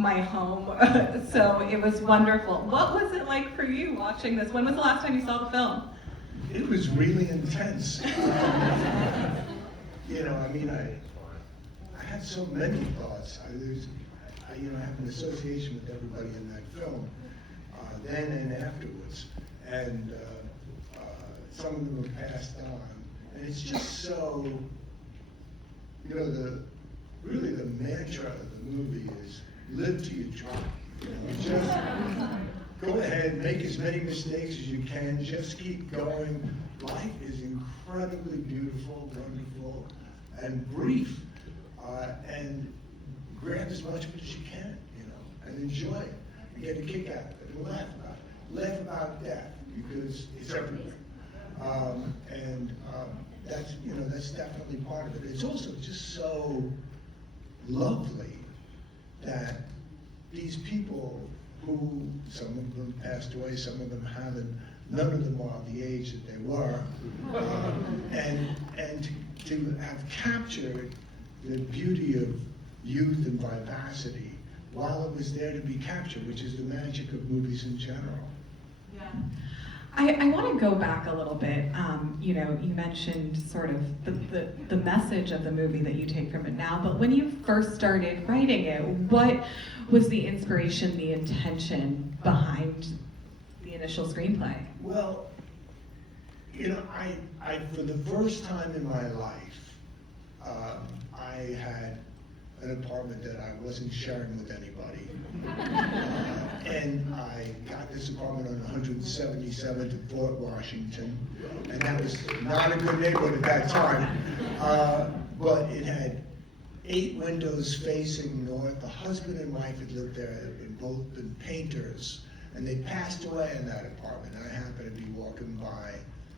my home, so it was wonderful. What was it like for you watching this? When was the last time you saw the film? It was really intense. You know, I mean, I had so many thoughts. I have an association with everybody in that film, then and afterwards, and some of them have passed on, and it's just so, you know, really the mantra of the movie is live till you drop. You know, just go ahead, make as many mistakes as you can, just keep going. Life is incredibly beautiful, wonderful, and brief, and grab as much of it as you can, you know, and enjoy it, and get a kick out of it, and laugh about it. Laugh about death, because it's everywhere. That's, you know, that's definitely part of it. It's also just so lovely that these people who, some of them passed away, some of them haven't, none of them are the age that they were, and to have captured the beauty of youth and vivacity while it was there to be captured, which is the magic of movies in general. Yeah. I want to go back a little bit. You know, you mentioned sort of the message of the movie that you take from it now, but when you first started writing it, what was the inspiration, the intention behind the initial screenplay? Well, you know, I for the first time in my life, I had an apartment that I wasn't sharing with anybody. And I got this apartment on 177th in Fort Washington, and that was not a good neighborhood at that time. But it had 8 windows facing north. The husband and wife had lived there, had both been painters, and they passed away in that apartment. I happened to be walking by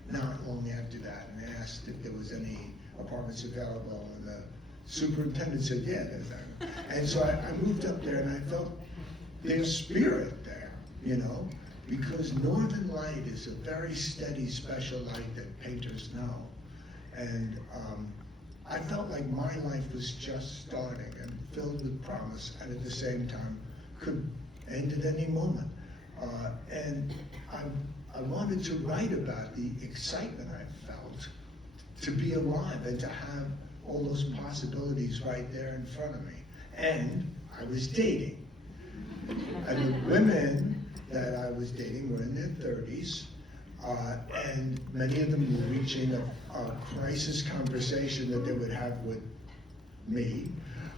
not long after that and asked if there was any apartments available, and the superintendent said, yeah, there's that. And so I moved up there, and I felt there's spirit there, you know, because northern light is a very steady, special light that painters know. And I felt like my life was just starting and filled with promise, and at the same time could end at any moment. And I wanted to write about the excitement I felt to be alive and to have all those possibilities right there in front of me. And I was dating. And the women that I was dating were in their 30s, and many of them were reaching a crisis conversation that they would have with me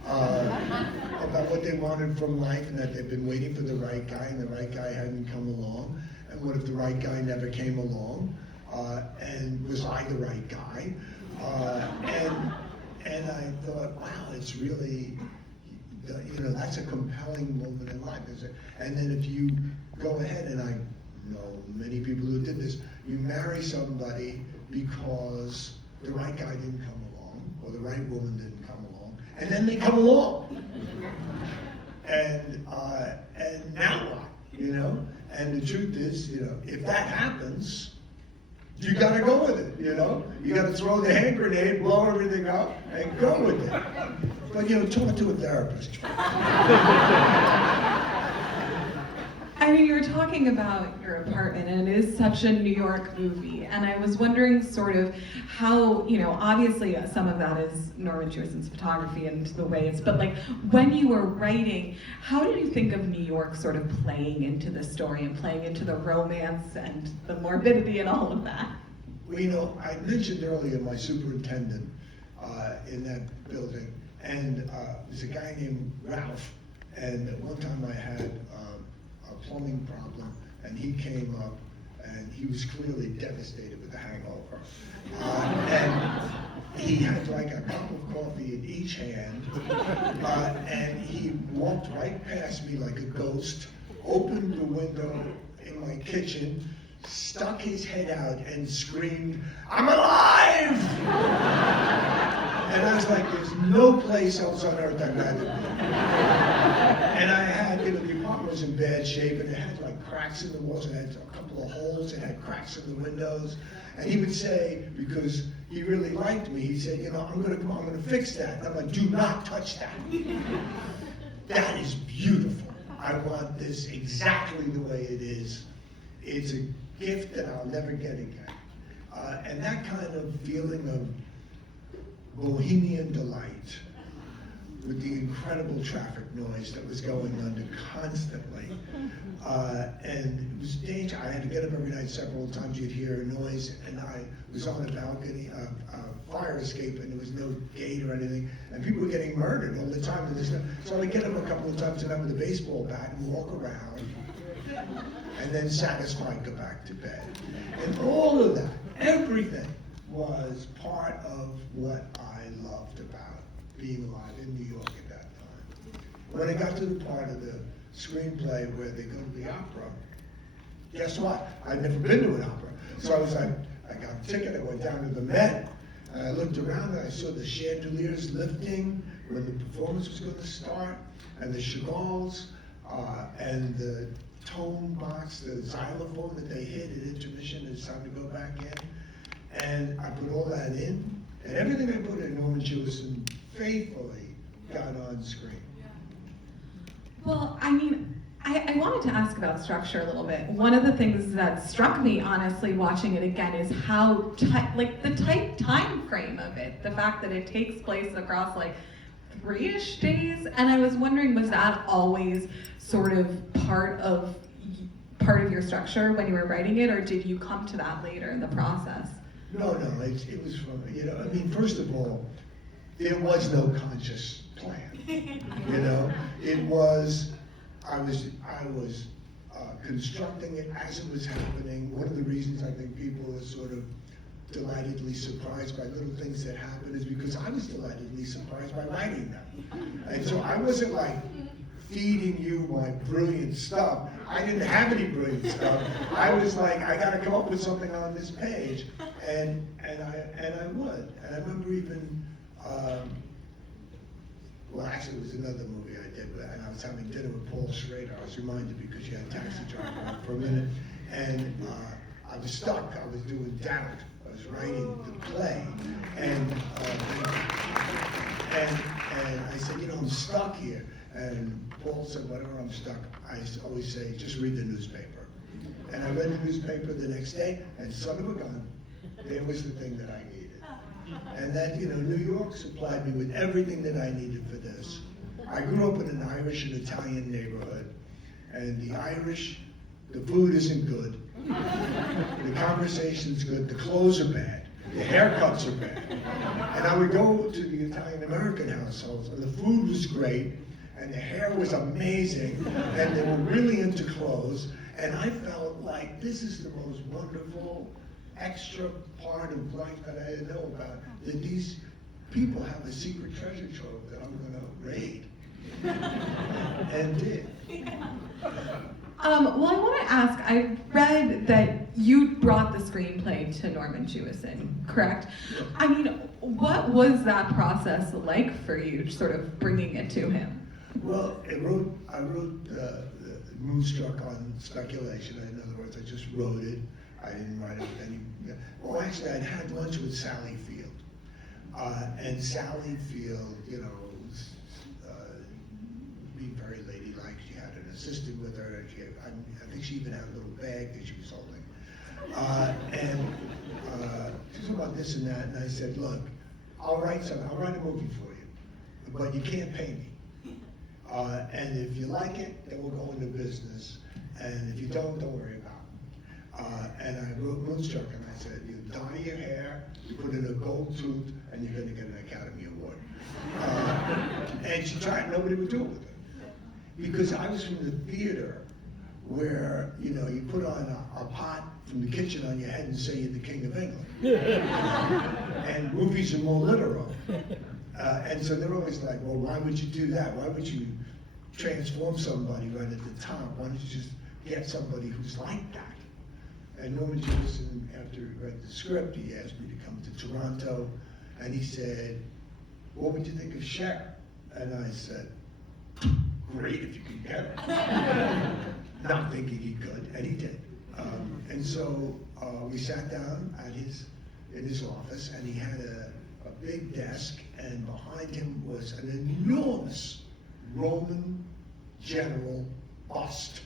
about what they wanted from life, and that they've been waiting for the right guy, and the right guy hadn't come along. And what if the right guy never came along? And was I the right guy? And I thought, wow, it's really, you know, that's a compelling moment in life. And then if you go ahead, and I know many people who did this, you marry somebody because the right guy didn't come along, or the right woman didn't come along, and then they come along. And now what, you know? And the truth is, you know, if that happens, you gotta go with it, you know? You gotta throw the hand grenade, blow everything up, and go with it. But, you know, talk to a therapist. I mean, you were talking about your apartment, and it is such a New York movie, and I was wondering sort of how, you know, obviously some of that is Norman Jewison's photography and the way it's, but like when you were writing, how did you think of New York sort of playing into the story and playing into the romance and the morbidity and all of that? Well, you know, I mentioned earlier my superintendent in that building, and there's a guy named Ralph, and at one time I had a plumbing problem, and he came up, and he was clearly devastated with the hangover. And he had like a cup of coffee in each hand, and he walked right past me like a ghost, opened the window in my kitchen, stuck his head out and screamed, "I'm alive!" And I was like, there's no place else on earth I'd rather be. And I had, you know, the apartment was in bad shape, and it had like cracks in the walls, and it had a couple of holes, it had cracks in the windows. And he would say, because he really liked me, he said, you know, I'm gonna fix that. And I'm like, do not touch that. That is beautiful. want this exactly the way it is. It's a gift that I'll never get again. And that kind of feeling of bohemian delight with the incredible traffic noise that was going under constantly. And it was dangerous. I had to get up every night several times. You'd hear a noise, and I was on a balcony, a fire escape, and there was no gate or anything. And people were getting murdered all the time. So I'd get up a couple of times and with a baseball bat and walk around, and then satisfied, go back to bed. And all of that, everything, was part of what I loved about being alive in New York at that time. When I got to the part of the screenplay where they go to the opera, guess what? I'd never been to an opera. So I was like, I got a ticket, I went down to the Met, and I looked around and I saw the chandeliers lifting when the performance was going to start, and the Chagalls, and the tone box, the xylophone that they hit at intermission, it's time to go back in. And I put all that in, and everything I put in, Norman Jewison faithfully got on screen. Well, I mean, I wanted to ask about structure a little bit. One of the things that struck me, honestly, watching it again, is how tight, like the tight time frame of it. The fact that it takes place across like 3-ish days, and I was wondering, was that always sort of part of your structure when you were writing it, or did you come to that later in the process? No, it was from, I mean, first of all, there was no conscious plan, it was, I was constructing it as it was happening. One of the reasons I think people are sort of delightedly surprised by little things that happen is because I was delightedly surprised by writing them. And so I wasn't like feeding you my brilliant stuff. I didn't have any brilliant stuff. I was like, I gotta come up with something on this page, and I would. And I remember even, well, actually, it was another movie I did, and I was having dinner with Paul Schrader. I was reminded because you had Taxi Driver for a minute, and I was stuck. I was doing Doubt. I was writing the play, and I said, I'm stuck here. And Paul said, whenever I'm stuck, I always say, just read the newspaper. And I read the newspaper the next day, and son of a gun, there was the thing that I needed. And that, New York supplied me with everything that I needed for this. I grew up in an Irish and Italian neighborhood, and the Irish, the food isn't good, the conversation's good, the clothes are bad, the haircuts are bad. And I would go to the Italian-American households, and the food was great, and the hair was amazing, and they were really into clothes, and I felt like this is the most wonderful extra part of life that I didn't know about, that these people have a secret treasure trove that I'm going to raid. And did. Well, I want to ask, I read that you brought the screenplay to Norman Jewison, correct? I mean, what was that process like for you, sort of bringing it to him? Well, I wrote the Moonstruck on speculation. In other words, I just wrote it. I didn't write it any. Well, actually, I'd had lunch with Sally Field, and Sally Field, was being very ladylike. She had an assistant with her. And I think she even had a little bag that she was holding. And she was about this and that, and I said, look, I'll write something. I'll write a movie for you, but you can't pay me. And if you like it, then we'll go into business. And if you don't worry about it. And I wrote Moonstruck, and I said, you dye your hair, you put in a gold tooth, and you're going to get an Academy Award. And she tried, nobody would do it with her. Because I was from the theater where, you put on a pot from the kitchen on your head and say you're the King of England. And movies are more literal. And so they're always like, well, why would you do that? Why would you transform somebody right at the top? Why don't you just get somebody who's like that? And Norman Jewison, after he read the script, he asked me to come to Toronto, and he said, what would you think of Cher? And I said, great if you could get her. Not thinking he could, and he did. And so we sat down in his office, and he had a big desk, and behind him was an enormous Roman general bust,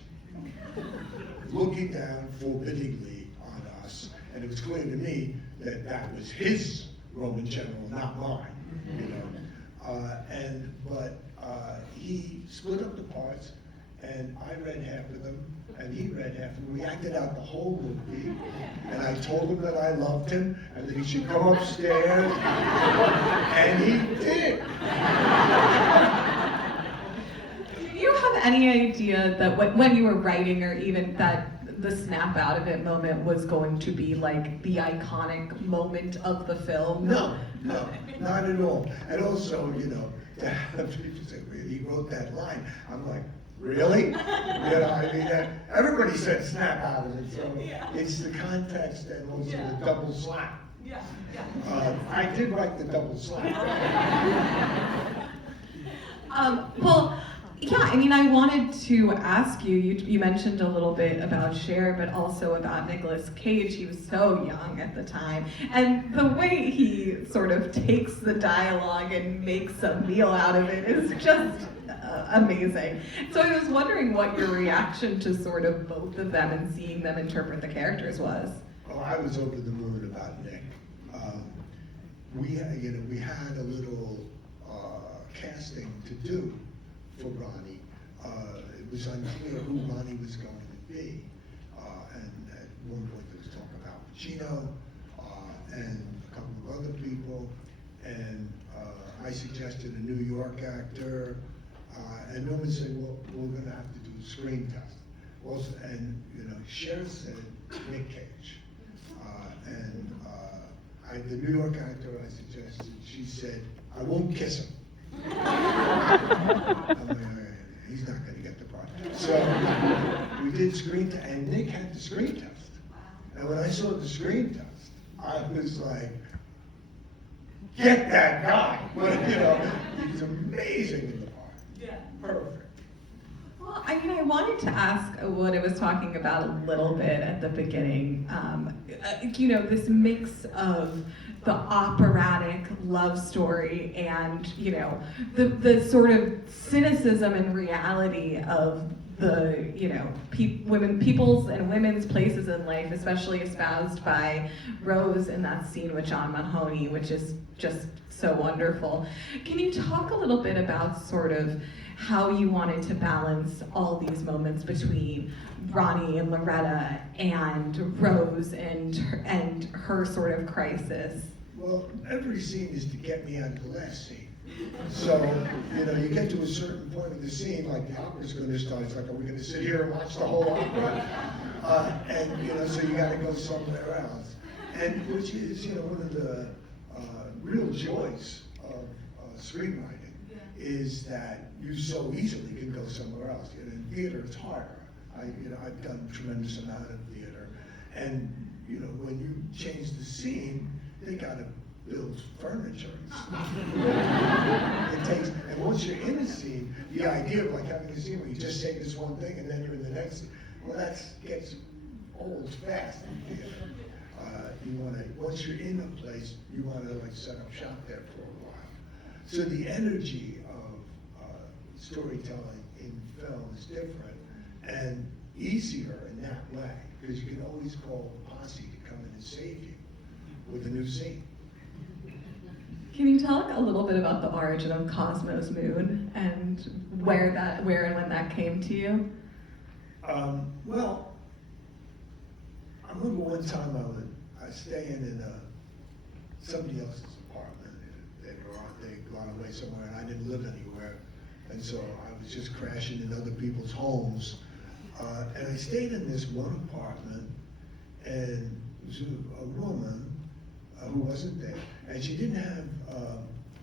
looking down forbiddingly on us, and it was clear to me that that was his Roman general, not mine, you know. But he split up the parts, and I read half of them, and he read half of them. We acted out the whole movie, and I told him that I loved him, and that he should come upstairs, and he did. Do you have any idea that when you were writing, or even that the snap out of it moment was going to be like the iconic moment of the film? No, not at all. And also, you know, to have people say, he wrote that line, I'm like, really? You know, I mean, everybody said snap out of it, so it's the context and also the double slap. I did write the double slap. Well, yeah, I mean, I wanted to ask you, you mentioned a little bit about Cher, but also about Nicolas Cage. He was so young at the time. And the way he sort of takes the dialogue and makes a meal out of it is just amazing. So I was wondering what your reaction to sort of both of them and seeing them interpret the characters was. Oh, I was over the moon about Nick. We had a little casting to do for Ronnie. It was unclear who Ronnie was going to be. And at one point there was talk about Pacino and a couple of other people. And I suggested a New York actor. And Norman said, well, we're going to have to do a screen test. Also, and you know, Cher said Nick Cage. The New York actor I suggested, she said, I won't kiss him. I'm like, he's not going to get the part. So we did screen test, and Nick had the screen test. And when I saw the screen test, I was like, get that guy. Well, you know, he's amazing in the part. Yeah. Perfect. Well, I mean, I wanted to ask what I was talking about a little bit at the beginning. You know, this mix of the operatic love story and, you know, the sort of cynicism and reality of the, you know, people's and women's places in life, especially espoused by Rose in that scene with John Mahoney, which is just so wonderful. Can you talk a little bit about sort of how you wanted to balance all these moments between Ronnie and Loretta and Rose and her sort of crisis? Well, every scene is to get me out of the last scene. So, you know, you get to a certain point of the scene, like the opera's going to start. It's like, are we going to sit here and watch the whole opera? And, you know, so you got to go somewhere else. And which is, you know, one of the real joys of screenwriting is that you so easily can go somewhere else. You know, in theater, it's harder. I've done a tremendous amount of theater. And, you know, when you change the scene, they got to build furniture. It takes, and once you're in a scene, the idea of like having a scene where you just say this one thing and then you're in the next, well, that gets old fast in theater. You want to, once you're in a place, you want to like set up shop there for a while. So the energy of storytelling in film is different and easier in that way because you can always call the posse to come in and save you with a new scene. Can you talk a little bit about the origin of Cosmo's Moon and where and when that came to you? Well, I remember one time I was staying in somebody else's apartment. They'd gone away somewhere, and I didn't live anywhere, and so I was just crashing in other people's homes. And I stayed in this one apartment, and it was a woman who wasn't there, and she didn't have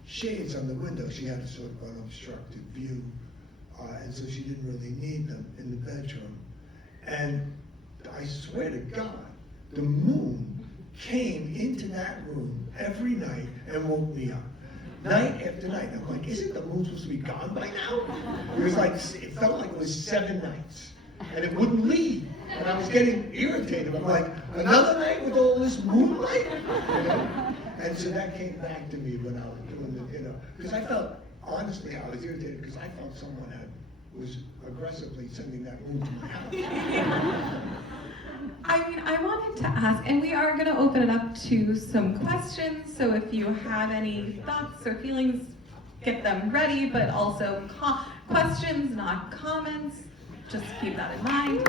shades on the window. She had a sort of unobstructed view, and so she didn't really need them in the bedroom. And I swear to God, the moon came into that room every night and woke me up. Night after night. I'm like, isn't the moon supposed to be gone by now? It was like, it felt like it was 7 nights. And it wouldn't leave. And I was getting irritated. I'm like, another night with all this moonlight? You know? And so that came back to me when I was doing the, you know, because I felt, honestly, I was irritated because I felt someone was aggressively sending that room to my house. I mean, I wanted to ask, and we are going to open it up to some questions, so if you have any thoughts or feelings, get them ready, but also questions, not comments. Just keep that in mind.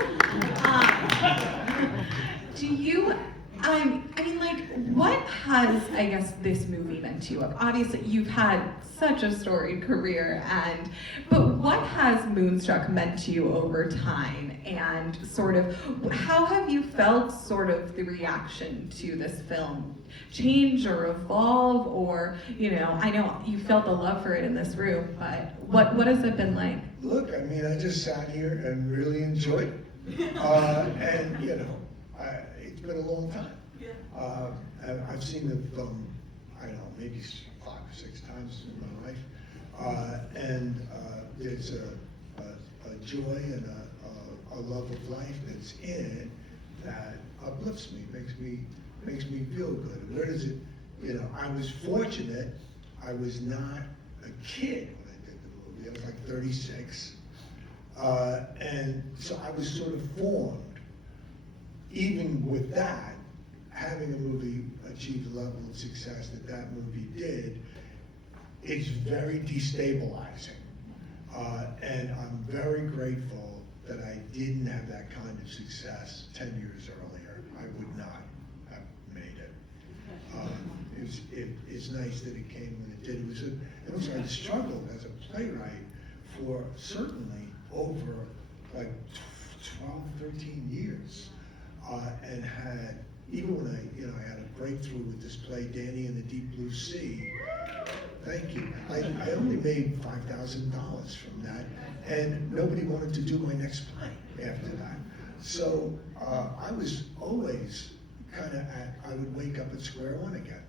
Do you, I mean, like, what has, I guess, this movie meant to you? Obviously, you've had such a storied career, but what has Moonstruck meant to you over time? And sort of, how have you felt sort of the reaction to this film change or evolve? Or, you know, I know you felt the love for it in this room, but what has it been like? Look, I mean, I just sat here and really enjoyed it. And, you know, it's been a long time. I've seen the film, I don't know, maybe 5 or 6 times in my life. And there's a joy and a love of life that's in it that uplifts me, makes me feel good. And where does it, you know, I was fortunate, I was not a kid when I did the movie. I was like 36. And so I was sort of formed. Even with that, having a movie achieve the level of success that movie did, it's very destabilizing. And I'm very grateful that I didn't have that kind of success 10 years earlier. I would not have made it. It's nice that it came when it did. It was I struggled as a playwright for certainly over like 12, 13 years. And had, even when I had a breakthrough with this play, Danny and the Deep Blue Sea. Thank you. I only made $5,000 from that, and nobody wanted to do my next play after that. So I was always kind of I would wake up at square one again.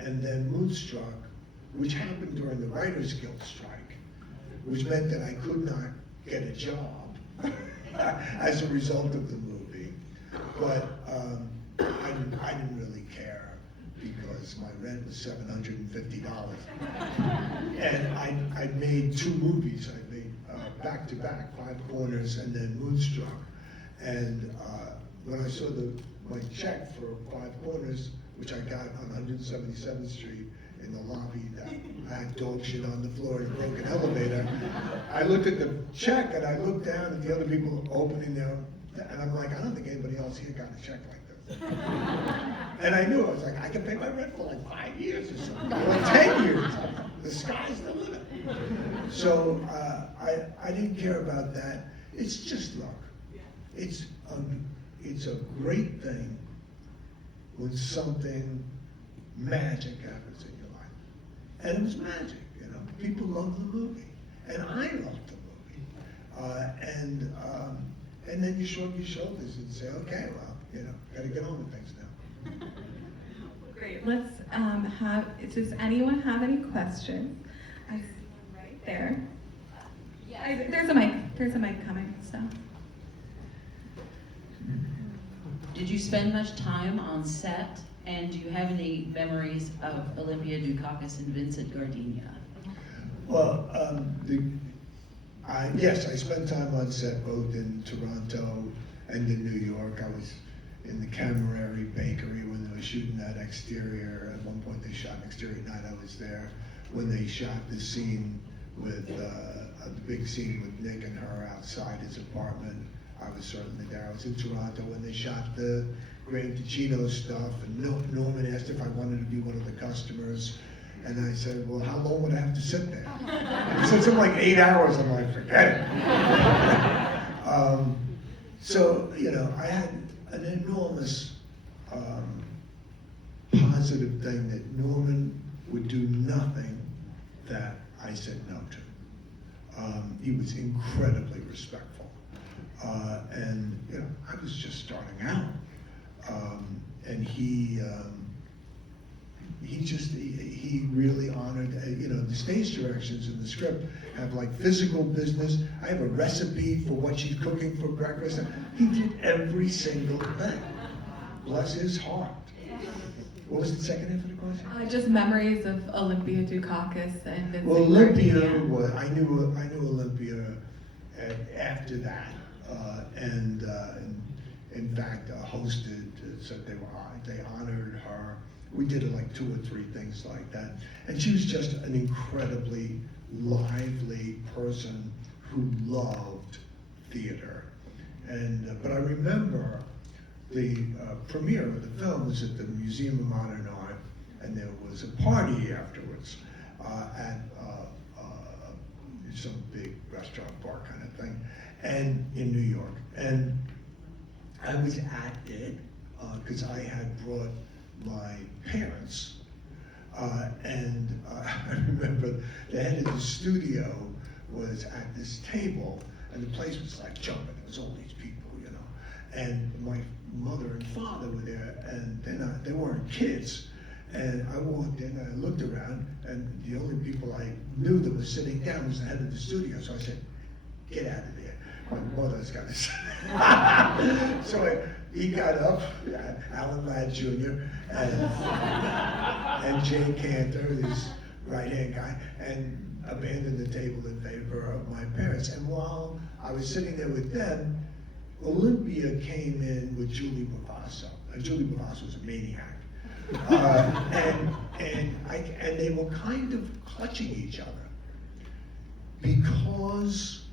And then Moonstruck, which happened during the Writers Guild strike, which meant that I could not get a job as a result of the movie. But I didn't really care because my rent was $750. And I made 2 movies. I made back to back, 5 Corners and then Moonstruck. And when I saw my check for 5 Corners, which I got on 177th Street in the lobby that had dog shit on the floor and a broken elevator, I looked at the check and I looked down at the other people opening their, and I'm like, I don't think anybody else here got a check like this. And I knew, I was like, I can pay my rent for like 5 years or something, or 10 years. The sky's the limit. So I didn't care about that. It's just luck. It's a great thing when something magic happens in your life. And it was magic, you know. People love the movie. And I loved the movie. And then you shrug your shoulders and say, okay, well, you know, gotta get on with things now. Great. Let's does anyone have any questions? I see one right there. There's a mic. There's a mic coming, so. Did you spend much time on set? And do you have any memories of Olympia Dukakis and Vincent Gardenia? Well, yes, I spent time on set both in Toronto and in New York. I was in the Camerary Bakery when they were shooting that exterior. At one point they shot an exterior night, I was there. When they shot the scene with, the big scene with Nick and her outside his apartment, I was certainly there. I was in Toronto when they shot the Grand Ticino stuff, and Norman asked if I wanted to be one of the customers. And I said, well, how long would I have to sit there? And he said something like 8 hours. I'm like, forget it. So, you know, I had an enormous positive thing that Norman would do nothing that I said no to. He was incredibly respectful. And, you know, I was just starting out. And he really honored, you know, the stage directions in the script have like physical business. I have a recipe for what she's cooking for breakfast. He did every single thing. Bless his heart. What was the second half of the question? Just memories of Olympia Dukakis and Vincent Well, Olympia Gardenia. was, I knew Olympia after that, and in fact hosted, so they honored her. We did like 2 or 3 things like that, and she was just an incredibly lively person who loved theater. And but I remember the premiere of the film was at the Museum of Modern Art, and there was a party afterwards at some big restaurant bar kind of thing, and in New York. And I was at it because I had brought my parents, and I remember the head of the studio was at this table, and the place was like jumping. There was all these people, you know, and my mother and father were there, and they weren't kids. And I walked in, and I looked around, and the only people I knew that was sitting down was the head of the studio. So I said, "Get out of there. My mother's got to sit." So he got up, Alan Ladd Jr., and Jay Cantor, his right-hand guy, and abandoned the table in favor of my parents. And while I was sitting there with them, Olympia came in with Julie Bavasso. And Julie Bavasso was a maniac. And they were kind of clutching each other because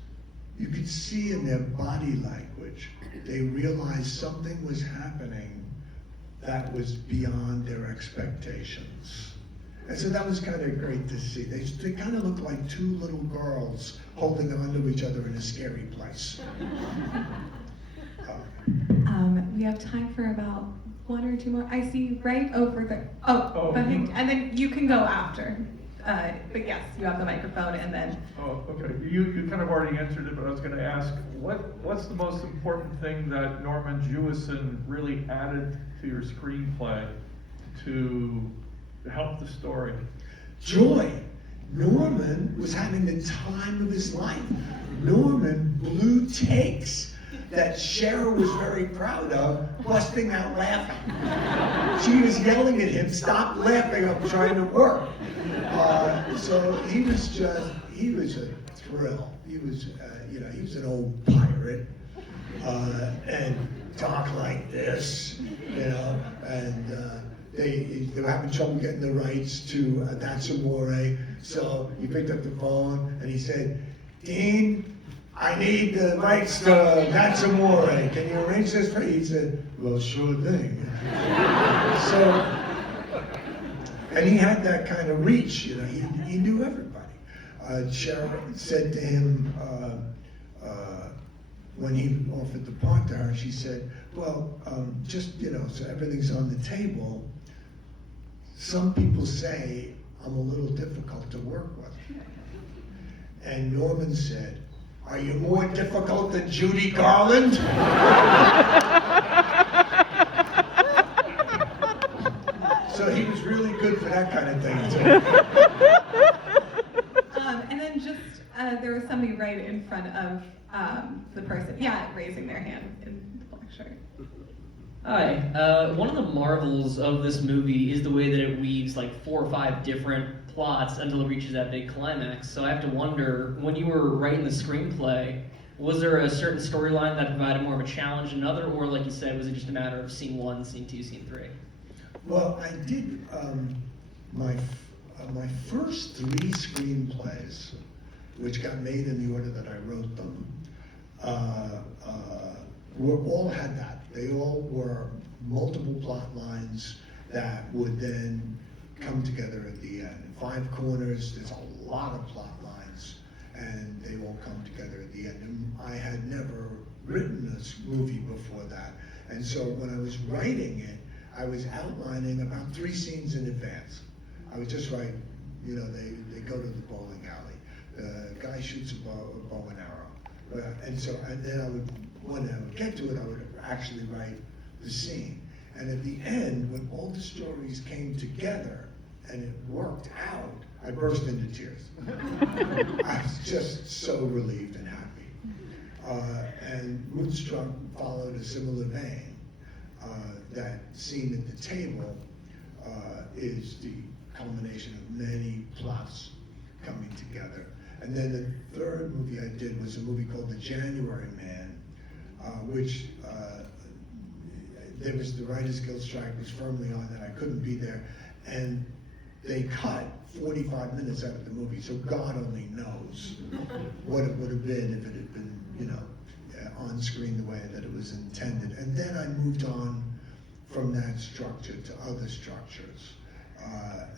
you could see in their body language, they realized something was happening that was beyond their expectations. And so that was kind of great to see. They kind of looked like 2 little girls holding on to each other in a scary place. We have time for about 1 or 2 more. I see right over there. And then you can go after. But yes, you have the microphone, and then. Oh, okay. You kind of already answered it, but I was going to ask, what's the most important thing that Norman Jewison really added to your screenplay to help the story? Joy. Norman was having the time of his life. Norman blew takes that Cher was very proud of, busting out laughing. She was yelling at him, "Stop laughing, I'm trying to work." So he was a thrill. He was, he was an old pirate, and talk like this, and they were having trouble getting the rights to That's Amore, so he picked up the phone and he said, "Dean, I need the rights to That's Amore. Can you arrange this for me?" He said, "Well, sure thing." So, and he had that kind of reach, he knew everybody. Cher said to him, when he offered the part to her, she said, "Well, just, so everything's on the table, some people say I'm a little difficult to work with." And Norman said, "Are you more difficult than Judy Garland?" So he was really good for that kind of thing, too. And then just, there was somebody right in front of the person, raising their hand in the black shirt. Hi. One of the marvels of this movie is the way that it weaves like 4 or 5 different plots until it reaches that big climax. So I have to wonder, when you were writing the screenplay, was there a certain storyline that provided more of a challenge than another, or like you said, was it just a matter of scene 1, scene 2, scene 3? Well, I did my first 3 screenplays, which got made in the order that I wrote them, all had that. They all were multiple plot lines that would then come together at the end. 5 Corners, there's a lot of plot lines, and they all come together at the end. And I had never written this movie before that, and so when I was writing it, I was outlining about 3 scenes in advance. I would just write, they go to the bowling alley. The guy shoots a bow and arrow. And then I would, when I would get to it, I would actually write the scene. And at the end, when all the stories came together and it worked out, I burst into tears. I was just so relieved and happy. And Moonstruck followed a similar vein. That scene at the table is the culmination of many plots coming together. And then the third movie I did was a movie called The January Man, which there was the Writers Guild strike was firmly on that I couldn't be there, and they cut 45 minutes out of the movie, so God only knows what it would have been if it had been, you know, on screen the way that it was intended. And then I moved on from that structure to other structures,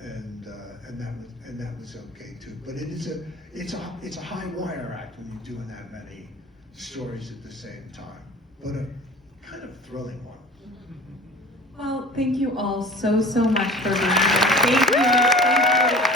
and that was okay too. But it's a high wire act when you're doing that many stories at the same time, but a kind of thrilling one. Well, thank you all so much for being here. Thank you. Thank you.